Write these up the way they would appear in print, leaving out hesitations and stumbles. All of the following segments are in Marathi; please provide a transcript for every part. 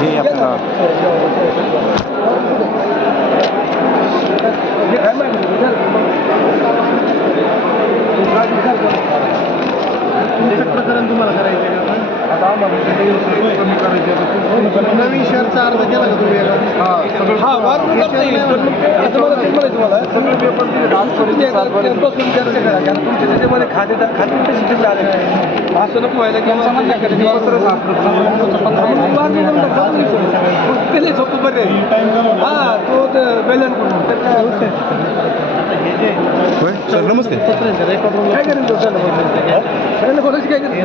हे आपल्याला प्रकरण तुम्हाला करायचं आहे का? आता नवीन शेअरचा अर्ज केला का तुम्ही? हा वाद करता येईल. आता मला ते म्हणायचं मला सगळे पेपर आजपासून चर्चा करा कारण तुमच्या त्याच्यामध्ये खाते कशी आले असं नको व्हायला की पहिले सोपं बरे हा तो बेलन होय सर नमस्ते. काय करेल दोघांना कोणाची काय करेल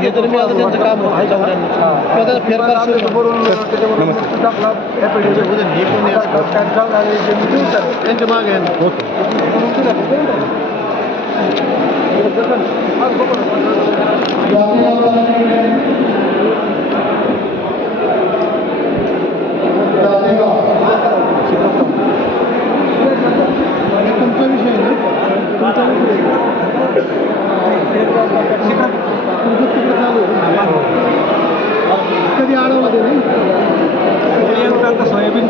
हे तर मी आता त्यांचं काम होतं फेरफार नमस्ते. टाकला त्यांच्या मागे तुमचा विषय ना तुमचा कधी आढळला ते नाही सोयाबीन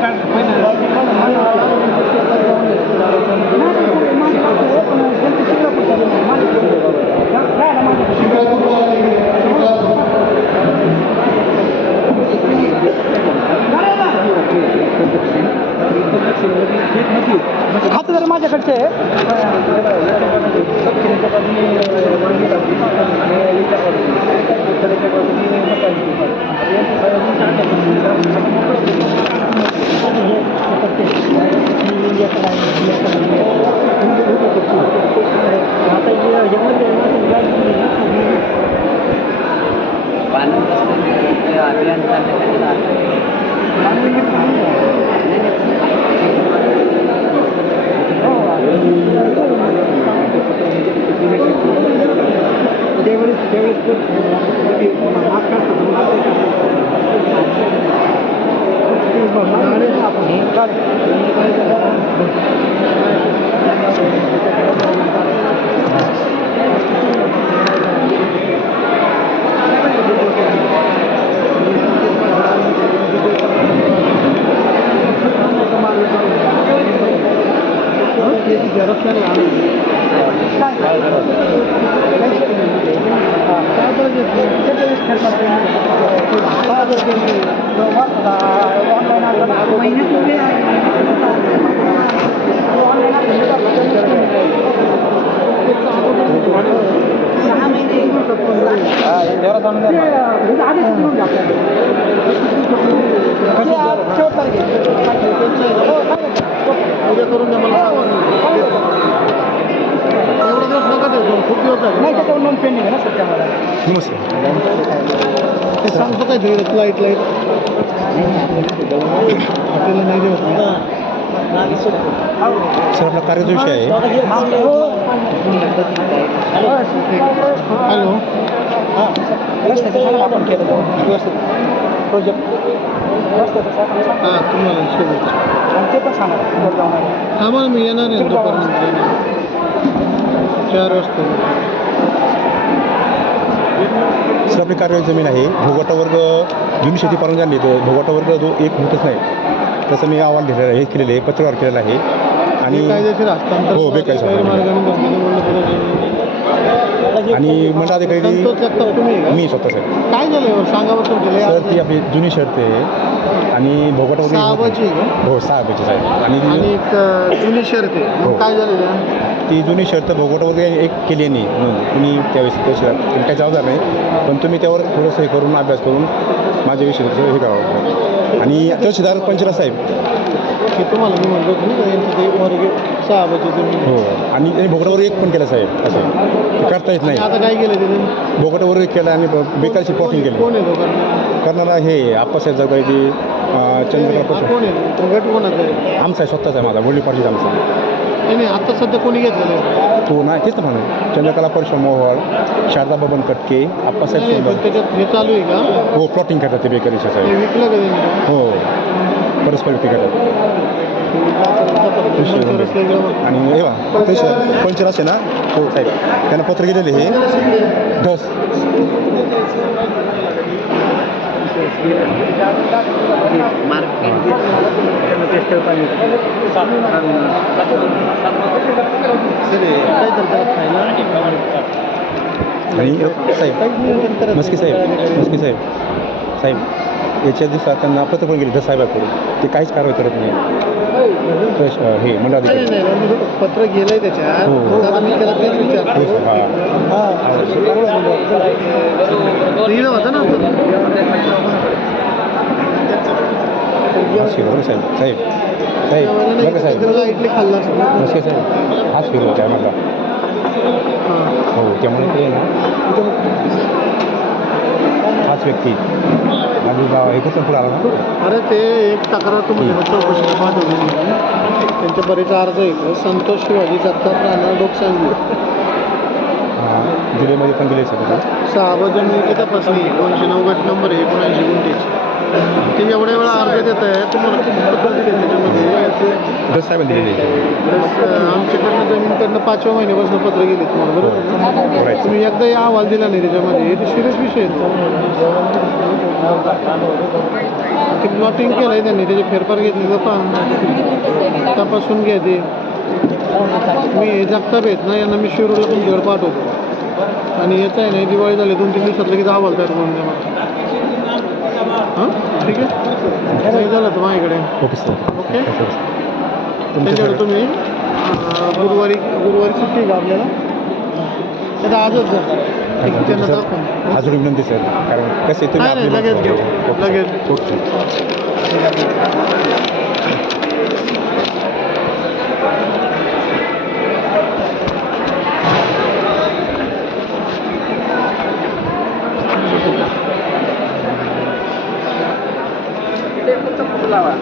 खातं जर माझ्याकडचे अभियान करून द्या मला एवढा दिवस नका देऊ खूप दिवस झाले नाही त्याच्यावर नोंद पेंडिंग आहे ना सध्या मला नमस्ते. ते सांगतो काय धीर लाईट आपल्याला नाही देत सर आपला कार्याचा विषय आहे. हॅलो रस्त्याचं आपण केलं प्रोजेक्ट हां तुम्हाला ते पण सांगा थांबा मी येणार आहे दुपारनंतर 4 वाजता. सर आपली कार्याची जमीन आहे भोगवटा वर्ग जुनी शेती परवानगी आणली तर भोगवटा वर्ग जो एक होतच नाही तसं मी अहवाल दिलेलं आहे, हे केलेलं आहे, पत्रव्यवहार केलेला आहे आणि कायदेशीर हस्तांतर हो बेकायदेशीर आणि मंडळाधिकारी संतोष जगताप तुम्ही का? मी स्वतः साहेब. काय झालं सांगा बरं तुमच्या सर ती आपली जुनी शर्त आहे आणि भोगवटा वर्ग सहाबाची आहे का? हो 6 बायची साहेब आणि एक जुनी शर्त आहे हो. मग काय झालं ती जुनी शर्त भोगवटा वगैरे एक केली नाही तुम्ही त्यावेळेस त्याची काही जबाबदार नाही पण तुम्ही त्यावर थोडंसं हे करून अभ्यास करून माझ्याविषयी हे करावं आणि तहसीलदार पंचरा साहेब की तुम्हाला मी म्हणलो तुम्ही यांचं ते वर्ग 6 बायची जमीन हो आणि त्यांनी भोगवटावर एक पण केलं साहेब असं ते करता येत नाही. आता काय केलं त्याने भोगवटावर एक केलं आणि बेकारची प्लॉटिंग केली कोण आहे लोकांना करणारा हे आप्पासाहेब जगदायची चंद्रकांत कोण आहे तो गट कोणाचा आहे आमचा आहे स्वतःचा आहे माझा वडील पाटील आमचा नाही आता सध्या कोणी घेतलेलं आहे तो नाही तेच ना म्हणून चंद्रकला परशुराम मोहोळ शारदा बबन कटके आप्पासाहेब नाही, सुंदर पण त्याच्यात हे चालू आहे का हो प्लॉटिंग करतात ते बेकारीच्या ते साहेब विकलं का त्यांनी हो परस्पर विक्री करतात आणि हे बा पैसे पंचर असे ना हो साहेब त्यांना पत्र गेलेले हे ढस आणि साहेब मस्के साहेब याच्या दिवसात त्यांना पत्र पण गेले ढस साहेबाकडून ते काहीच कारवाई करत नाही हे मंडळाधिकारी पत्र गेलंय त्याच्यात हो. आता मी त्याला तेच विचारतो लिहिलं होतं ना साहेब बरं का साहेब इडली खाल्ला असतो मस्के साहेब हाच फिरलो होता मला हो त्यामुळे ते ना हाच व्यक्ती माझी गाव एकच पुढे आला ना अरे ते एक तक्रार तुम्ही चौकशीला पाठवलेली त्यांच्या बरेच अर्ज आहे संतोष शिवाजी जगताप राहणार डोकसांगी जुलैमध्ये पण गेले सर 6 जमिनीची तपासणी 209 नंबर आहे 79 गुंठेची ते एवढ्या वेळा अर्ज देत आहे तुम्हाला पत्र दिले त्याच्यामध्ये ढस साहेब दिलेले आमच्याकडनं जमीनकडनं 5व्या महिन्यापासून पत्र गेले तुम्हाला बरोबर Right. तुम्ही एकदा या अहवाल दिला नाही त्याच्यामध्ये हे सिरियस विषय आहे ते प्लॉटिंग केलं आहे त्यांनी त्याचे फेरफार घेतले तर पहा तपासून घ्या ते मी जगताप आहेत ना यांना मी शिरूरला तुमच्याकडे पाठवतो आणि याचं आहे नाही दिवाळी झाली 2-3 दिवसात लगेच अहवाल तयार करून द्या मला हां ठीक आहे नाही झालं तर माझ्याकडे ओके सर ओके त्यांच्याकडे तुम्ही गुरुवारी सुट्टी का आपल्याला तर आजच जा त्यांना दाखवून अजून विनंती सर कारण कसे नाही नाही लगेच घेऊ लगेच ओके लावा